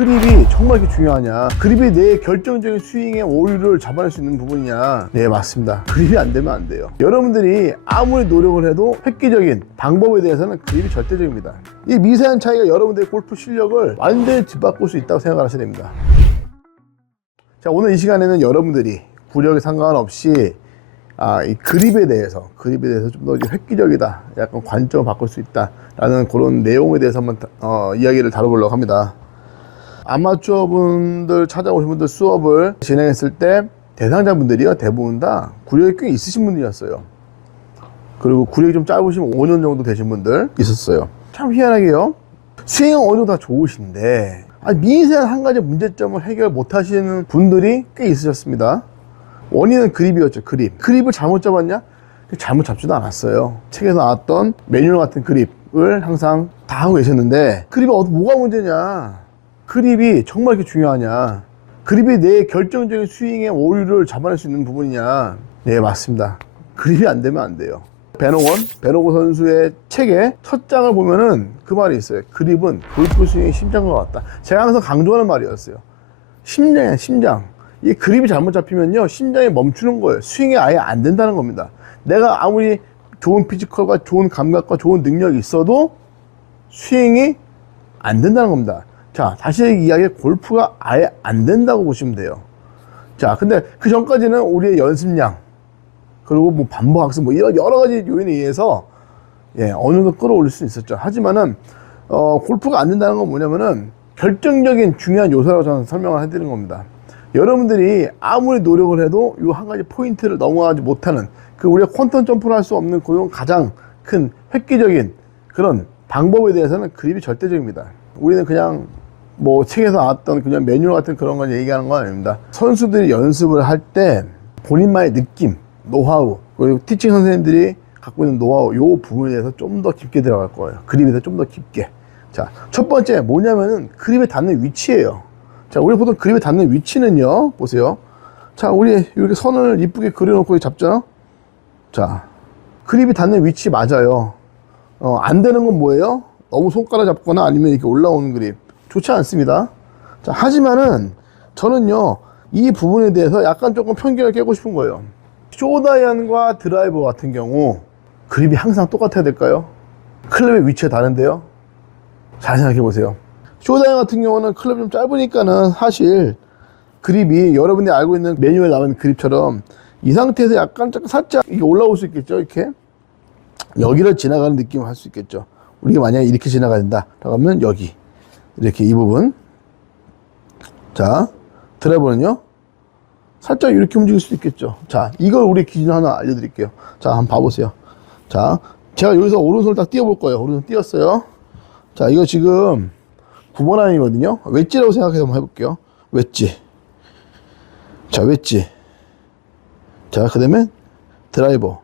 그립이 정말 이렇게 중요하냐? 그립이 내 결정적인 스윙의 오류를 잡아낼 수 있는 부분이냐? 네 맞습니다. 그립이 안 되면 안 돼요. 여러분들이 아무리 노력을 해도 획기적인 방법에 대해서는 그립이 절대적입니다. 이 미세한 차이가 여러분들의 골프 실력을 완전히 뒤바꿀 수 있다고 생각하셔야 됩니다. 자 오늘 이 시간에는 여러분들이 구력에 상관없이 아, 이 그립에 대해서 그립에 대해서 좀 더 획기적이다 약간 관점을 바꿀 수 있다라는 그런 내용에 대해서 한번 다- 어, 이야기를 다뤄보려고 합니다 아마추어 분들 찾아오신 분들 수업을 진행했을 때 대상자분들이요 대부분 다 구력이 꽤 있으신 분들이었어요. 그리고 구력이 좀 짧으시면 5년 정도 되신 분들 있었어요. 참 희한하게요. 스윙은 어느 정도 다 좋으신데 아, 미세한 한 가지 문제점을 해결 못 하시는 분들이 꽤 있으셨습니다. 원인은 그립이었죠 그립. 그립을 잘못 잡았냐? 잘못 잡지도 않았어요. 책에서 나왔던 매뉴얼 같은 그립을 항상 다 하고 계셨는데 그립이 어디 뭐가 문제냐 그립이 정말 이렇게 중요하냐? 그립이 내 결정적인 스윙의 오류를 잡아낼 수 있는 부분이냐? 네 맞습니다. 그립이 안 되면 안 돼요. 베노건 베노고 선수의 책의 첫 장을 보면은 그 말이 있어요. 그립은 골프 스윙의 심장과 같다. 제가 항상 강조하는 말이었어요. 심장이야 심장. 이 그립이 잘못 잡히면요 심장이 멈추는 거예요. 스윙이 아예 안 된다는 겁니다. 내가 아무리 좋은 피지컬과 좋은 감각과 좋은 능력이 있어도 스윙이 안 된다는 겁니다 자 다시 이야기 골프가 아예 안 된다고 보시면 돼요. 자 근데 그 전까지는 우리의 연습량 그리고 뭐 반복 학습 뭐 이런 여러 가지 요인에 의해서 예 어느 정도 끌어올릴 수 있었죠. 하지만은 어 골프가 안 된다는 건 뭐냐면은 결정적인 중요한 요소라고 저는 설명을 해드리는 겁니다. 여러분들이 아무리 노력을 해도 이 한 가지 포인트를 넘어가지 못하는 그 우리가 퀀텀 점프를 할 수 없는 그런 가장 큰 획기적인 그런 방법에 대해서는 그립이 절대적입니다. 우리는 그냥 뭐 책에서 나왔던 그냥 매뉴얼 같은 그런 걸 얘기하는 건 아닙니다. 선수들이 연습을 할 때 본인만의 느낌, 노하우, 그리고 티칭 선생님들이 갖고 있는 노하우, 요 부분에 대해서 좀 더 깊게 들어갈 거예요. 그립에 대해서 좀 더 깊게. 자, 첫 번째 뭐냐면은 그립에 닿는 위치예요. 자, 우리 보통 그립에 닿는 위치는요, 보세요. 자, 우리 이렇게 선을 이쁘게 그려놓고 잡잖아? 자, 그립이 닿는 위치 맞아요. 어, 안 되는 건 뭐예요? 너무 손가락 잡거나 아니면 이렇게 올라오는 그립. 좋지 않습니다. 자, 하지만은 저는요, 이 부분에 대해서 약간 조금 편견을 깨고 싶은 거예요. 쇼다이언과 드라이버 같은 경우, 그립이 항상 똑같아야 될까요? 클럽의 위치가 다른데요? 잘 생각해 보세요. 쇼다이언 같은 경우는 클럽이 좀 짧으니까는 사실 그립이 여러분들이 알고 있는 매뉴얼에 나오는 그립처럼 이 상태에서 약간 짝- 살짝 이게 올라올 수 있겠죠 이렇게 여기를 지나가는 느낌을 할 수 있겠죠 우리가 만약에 이렇게 지나가야 된다 라고 하면 여기 이렇게 이 부분. 자 드라이버는요? 살짝 이렇게 움직일 수도 있겠죠. 자 이걸 우리 기준 하나 알려드릴게요. 자 한번 봐보세요. 자 제가 여기서 오른손을 딱 띄워볼 거예요. 오른손 띄웠어요. 자 이거 지금 9번 라인이거든요. 웨지라고 생각해서 한번 해볼게요. 웨지. 자 웨지. 자, 그 다음에 드라이버.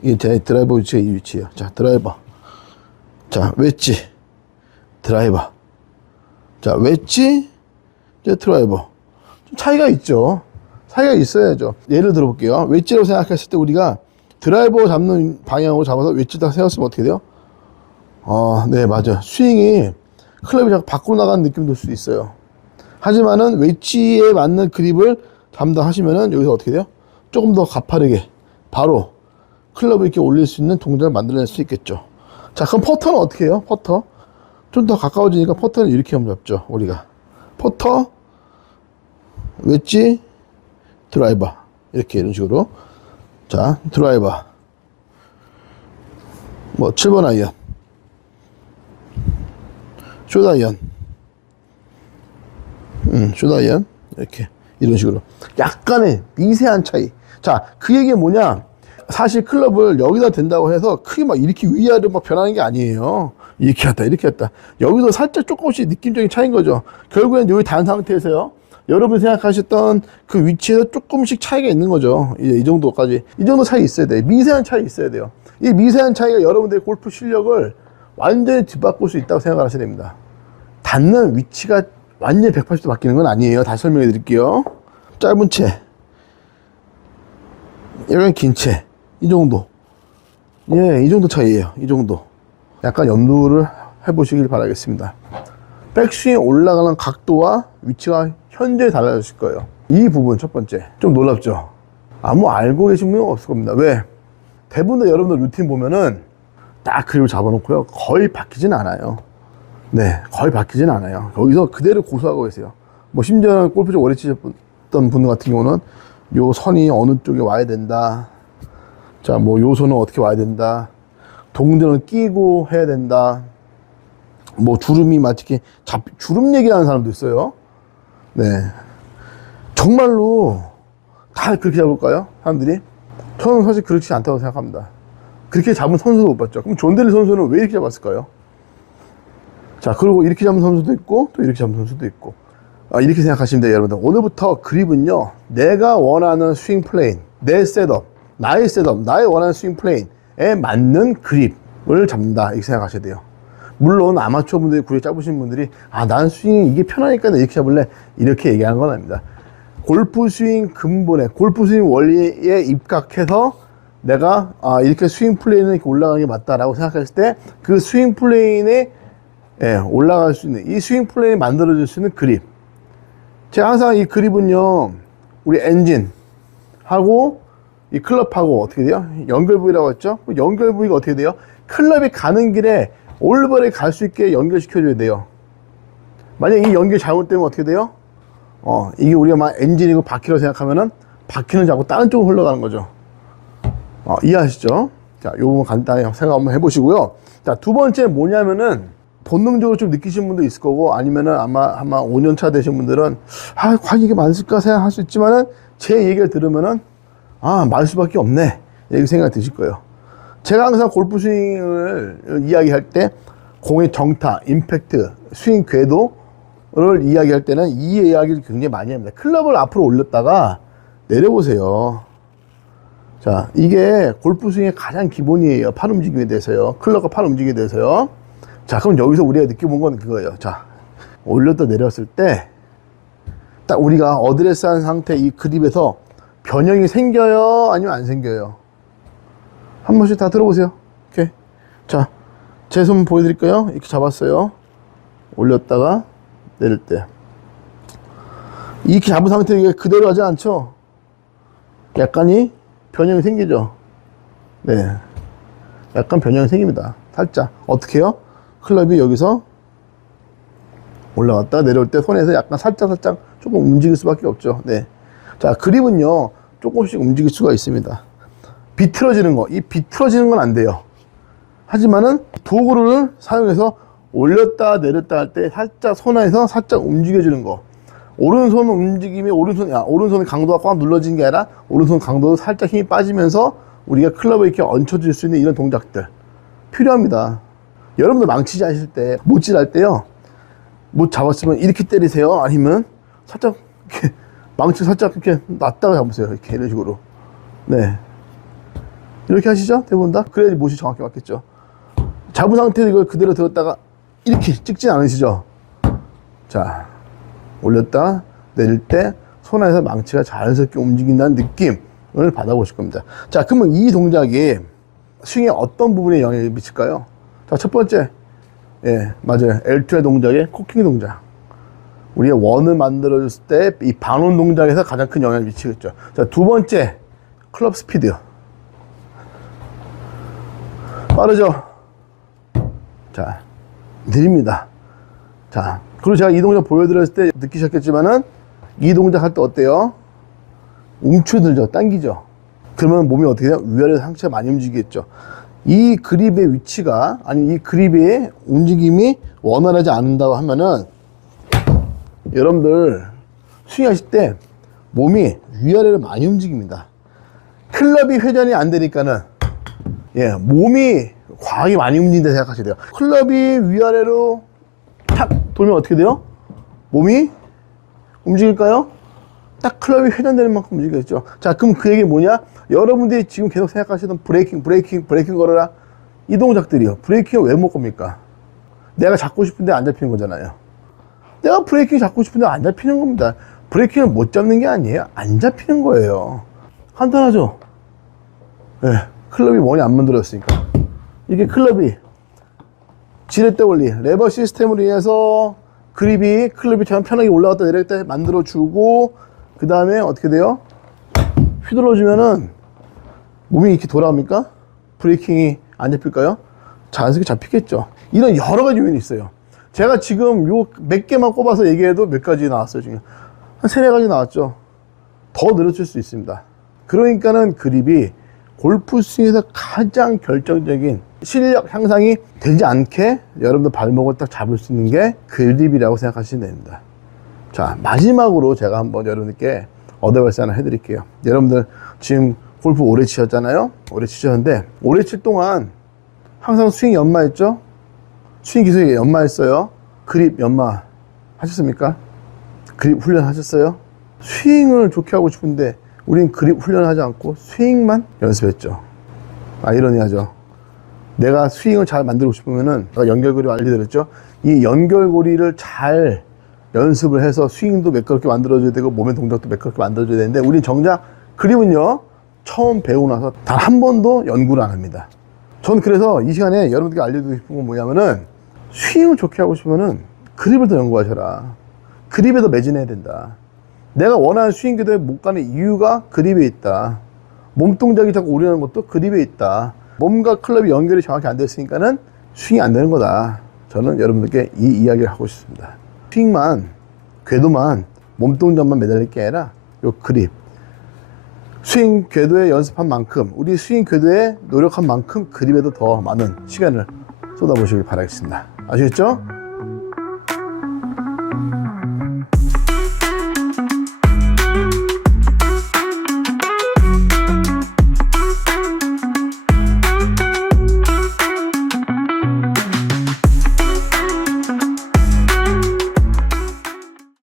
이게 제 드라이버 위치가 이 위치예요. 자, 드라이버. 자, 웨지. 드라이버. 자, 웨지. 이제 드라이버. 좀 차이가 있죠. 차이가 있어야죠. 예를 들어 볼게요. 웨지라고 생각했을 때 우리가 드라이버 잡는 방향으로 잡아서 웨지 딱 세웠으면 어떻게 돼요? 아, 네, 맞아요. 스윙이 클럽이 자꾸 밖으로 나가는 느낌 들 수도 있어요. 하지만은 웨지에 맞는 그립을 담당하시면은 여기서 어떻게 돼요? 조금 더 가파르게 바로 클럽을 이렇게 올릴 수 있는 동작을 만들어낼 수 있겠죠. 자, 그럼 퍼터는 어떻게 해요? 퍼터. 좀 더 가까워지니까 퍼터는 이렇게 하면 잡죠, 우리가. 퍼터, 웨지, 드라이버. 이렇게 이런 식으로. 자, 드라이버. 뭐, 7번 아이언. 숏 아이언. 음, 숏아이언 이렇게 이런 식으로 약간의 미세한 차이 자 그 얘기는 뭐냐 사실 클럽을 여기다 댄다고 해서 크게 막 이렇게 위아래로 막 변하는 게 아니에요 이렇게 했다 이렇게 했다 여기서 살짝 조금씩 느낌적인 차이인 거죠 결국엔 여기 단 상태에서요 여러분 생각하셨던 그 위치에서 조금씩 차이가 있는 거죠 이제 이 정도까지 이 정도 차이 있어야 돼요 미세한 차이 있어야 돼요 이 미세한 차이가 여러분들의 골프 실력을 완전히 뒤바꿀 수 있다고 생각하셔야 됩니다 닿는 위치가 완전히 180도 바뀌는 건 아니에요. 다시 설명해 드릴게요. 짧은 채, 약간 긴 채, 이 정도. 예, 이 정도 차이에요. 이 정도. 약간 염두를 해보시길 바라겠습니다. 백스윙 올라가는 각도와 위치가 현저히 달라졌을 거예요. 이 부분 첫 번째. 좀 놀랍죠? 아무 알고 계신 분은 없을 겁니다. 왜? 대부분 여러분들 루틴 보면은 딱 그립을 잡아놓고요. 거의 바뀌진 않아요. 네, 거의 바뀌진 않아요. 여기서 그대로 고수하고 계세요. 뭐 심지어 골프 좀 오래 치셨던 분 같은 경우는 요 선이 어느 쪽에 와야 된다. 자, 뭐 요 선은 어떻게 와야 된다. 동전을 끼고 해야 된다. 뭐 주름이 마치 이렇게 잡, 주름 얘기하는 사람도 있어요. 네. 정말로 다 그렇게 잡을까요? 사람들이? 저는 사실 그렇지 않다고 생각합니다. 그렇게 잡은 선수도 못 봤죠. 그럼 존델리 선수는 왜 이렇게 잡았을까요? 자, 그리고 이렇게 잡은 선수도 있고, 또 이렇게 잡은 선수도 있고. 아, 이렇게 생각하시면 돼요, 여러분들. 오늘부터 그립은요, 내가 원하는 스윙 플레인, 내 셋업, 나의 셋업, 나의 원하는 스윙 플레인에 맞는 그립을 잡는다. 이렇게 생각하셔야 돼요. 물론 아마추어 분들이 구력 잡으신 분들이 아, 난 스윙이 이게 편하니까 나 이렇게 잡을래. 이렇게 얘기하는 건 아닙니다. 골프 스윙 근본에, 골프 스윙 원리에 입각해서 내가 아, 이렇게 스윙 플레인은 이렇게 올라가는 게 맞다라고 생각했을 때 그 스윙 플레인에 예, 올라갈 수 있는 이 스윙 플레인이 만들어질 수 있는 그립. 제가 항상 이 그립은요, 우리 엔진하고 이 클럽하고 어떻게 돼요? 연결 부위라고 했죠? 그 연결 부위가 어떻게 돼요? 클럽이 가는 길에 올바르게 갈 수 있게 연결시켜줘야 돼요. 만약 이 연결 잘못되면 어떻게 돼요? 어, 이게 우리가 막 엔진이고 바퀴라고 생각하면은 바퀴는 자꾸 다른 쪽으로 흘러가는 거죠. 어, 이해하시죠? 자, 요 부분 간단히 생각 한번 해보시고요. 자, 두 번째 뭐냐면은 본능적으로 좀 느끼신 분도 있을 거고 아니면은 아마 아마 5년 차 되신 분들은 아, 과연 이게 맞을까 생각할 수 있지만은 제 얘기를 들으면은 아, 맞을 수밖에 없네. 이렇게 생각이 드실 거예요. 제가 항상 골프 스윙을 이야기할 때 공의 정타, 임팩트, 스윙 궤도를 이야기할 때는 이 이야기를 굉장히 많이 합니다. 클럽을 앞으로 올렸다가 내려보세요. 자, 이게 골프 스윙의 가장 기본이에요. 팔 움직임에 대해서요. 클럽과 팔 움직임에 대해서요. 자, 그럼 여기서 우리가 느껴본 건 그거예요. 자, 올렸다 내렸을 때, 딱 우리가 어드레스 한 상태 이 그립에서 변형이 생겨요? 아니면 안 생겨요? 한 번씩 다 들어보세요. 오케이. 자, 제 손 보여드릴까요? 이렇게 잡았어요. 올렸다가 내릴 때. 이렇게 잡은 상태 이게 그대로 하지 않죠? 약간이 변형이 생기죠? 네. 약간 변형이 생깁니다. 살짝. 어떻게 해요? 클럽이 여기서 올라갔다 내려올 때 손에서 약간 살짝 살짝 조금 움직일 수밖에 없죠. 네. 자, 그립은요, 조금씩 움직일 수가 있습니다. 비틀어지는 거, 이 비틀어지는 건 안 돼요. 하지만은 도구를 사용해서 올렸다 내렸다 할 때 살짝 손안에서 살짝 움직여주는 거. 오른손 움직임이 오른손, 야, 오른손의 강도가 꽉 눌러지는 게 아니라 오른손 강도도 살짝 힘이 빠지면서 우리가 클럽을 이렇게 얹혀줄 수 있는 이런 동작들 필요합니다. 여러분들 망치지 하실 때, 못질 할 때요, 못 잡았으면 이렇게 때리세요. 아니면 살짝 이렇게 망치 살짝 이렇게 놨다가 잡으세요. 이렇게 이런 식으로. 네. 이렇게 하시죠? 대부분 다? 그래야지 못이 정확히 맞겠죠. 잡은 상태에서 이걸 그대로 들었다가 이렇게 찍진 않으시죠? 자, 올렸다 내릴 때 손안에서 망치가 자연스럽게 움직인다는 느낌을 받아보실 겁니다. 자, 그러면 이 동작이 스윙에 어떤 부분에 영향을 미칠까요? 자, 첫 번째. 예, 맞아요. L2의 동작의 코킹 동작. 우리가 원을 만들어줬을 때 이 반원 동작에서 가장 큰 영향을 미치겠죠. 자, 두 번째. 클럽 스피드. 빠르죠? 자, 느립니다. 자, 그리고 제가 이 동작 보여드렸을 때 느끼셨겠지만은 이 동작 할 때 어때요? 움츠들죠? 당기죠? 그러면 몸이 어떻게 돼요? 위아래 상체가 많이 움직이겠죠? 이 그립의 위치가, 아니 이 그립의 움직임이 원활하지 않는다고 하면은 여러분들 스윙하실 때 몸이 위아래로 많이 움직입니다. 클럽이 회전이 안 되니까는 예, 몸이 과하게 많이 움직인다 생각하셔야 돼요. 클럽이 위아래로 탁 돌면 어떻게 돼요? 몸이 움직일까요? 딱 클럽이 회전되는 만큼 움직이겠죠. 자, 그럼 그 얘기 뭐냐? 여러분들이 지금 계속 생각하시던 브레이킹, 브레이킹, 브레이킹 걸어라. 이 동작들이요. 브레이킹을 왜못 겁니까? 내가 잡고 싶은데 안 잡히는 거잖아요. 내가 브레이킹 잡고 싶은데 안 잡히는 겁니다. 브레이킹을 못 잡는 게 아니에요. 안 잡히는 거예요. 간단하죠? 예, 클럽이 원이 안 만들어졌으니까. 이게 클럽이 지렛대 원리, 레버 시스템으로 인해서 그립이 클럽이처럼 편하게 올라갔다 내려갔다 만들어주고 그 다음에 어떻게 돼요? 휘둘러주면은 몸이 이렇게 돌아옵니까? 브레이킹이 안 잡힐까요? 자연스럽게 잡히겠죠. 이런 여러 가지 요인이 있어요. 제가 지금 요 몇 개만 꼽아서 얘기해도 몇 가지 나왔어요, 지금. 한 세네 가지 나왔죠. 더 늘어질 수 있습니다. 그러니까는 그립이 골프 스윙에서 가장 결정적인 실력 향상이 되지 않게 여러분들 발목을 딱 잡을 수 있는 게 그립이라고 생각하시면 됩니다. 자, 마지막으로 제가 한번 여러분들께 어드바이스 하나 해드릴게요. 여러분들 지금 골프 오래 치셨잖아요? 오래 치셨는데, 오래 칠 동안 항상 스윙 연마했죠? 스윙 기술이 연마했어요? 그립 연마 하셨습니까? 그립 훈련 하셨어요? 스윙을 좋게 하고 싶은데, 우린 그립 훈련하지 않고 스윙만 연습했죠. 아이러니하죠. 내가 스윙을 잘 만들고 싶으면은, 제가 연결고리 알려드렸죠? 이 연결고리를 잘 연습을 해서 스윙도 매끄럽게 만들어줘야 되고 몸의 동작도 매끄럽게 만들어줘야 되는데 우린 정작 그립은요 처음 배우고 나서 단 한 번도 연구를 안 합니다 전 그래서 이 시간에 여러분들께 알려드리고 싶은 건 뭐냐면은 스윙을 좋게 하고 싶으면은 그립을 더 연구하셔라. 그립에 더 매진해야 된다. 내가 원하는 스윙 궤도에 못 가는 이유가 그립에 있다. 몸 동작이 자꾸 오리는 것도 그립에 있다. 몸과 클럽이 연결이 정확히 안 됐으니까는 스윙이 안 되는 거다. 저는 여러분들께 이 이야기를 하고 싶습니다. 스윙만, 궤도만, 몸 동작만 매달릴 게 아니라 요 그립. 스윙 궤도에 연습한 만큼, 우리 스윙 궤도에 노력한 만큼 그립에도 더 많은 시간을 쏟아보시길 바라겠습니다. 아시겠죠?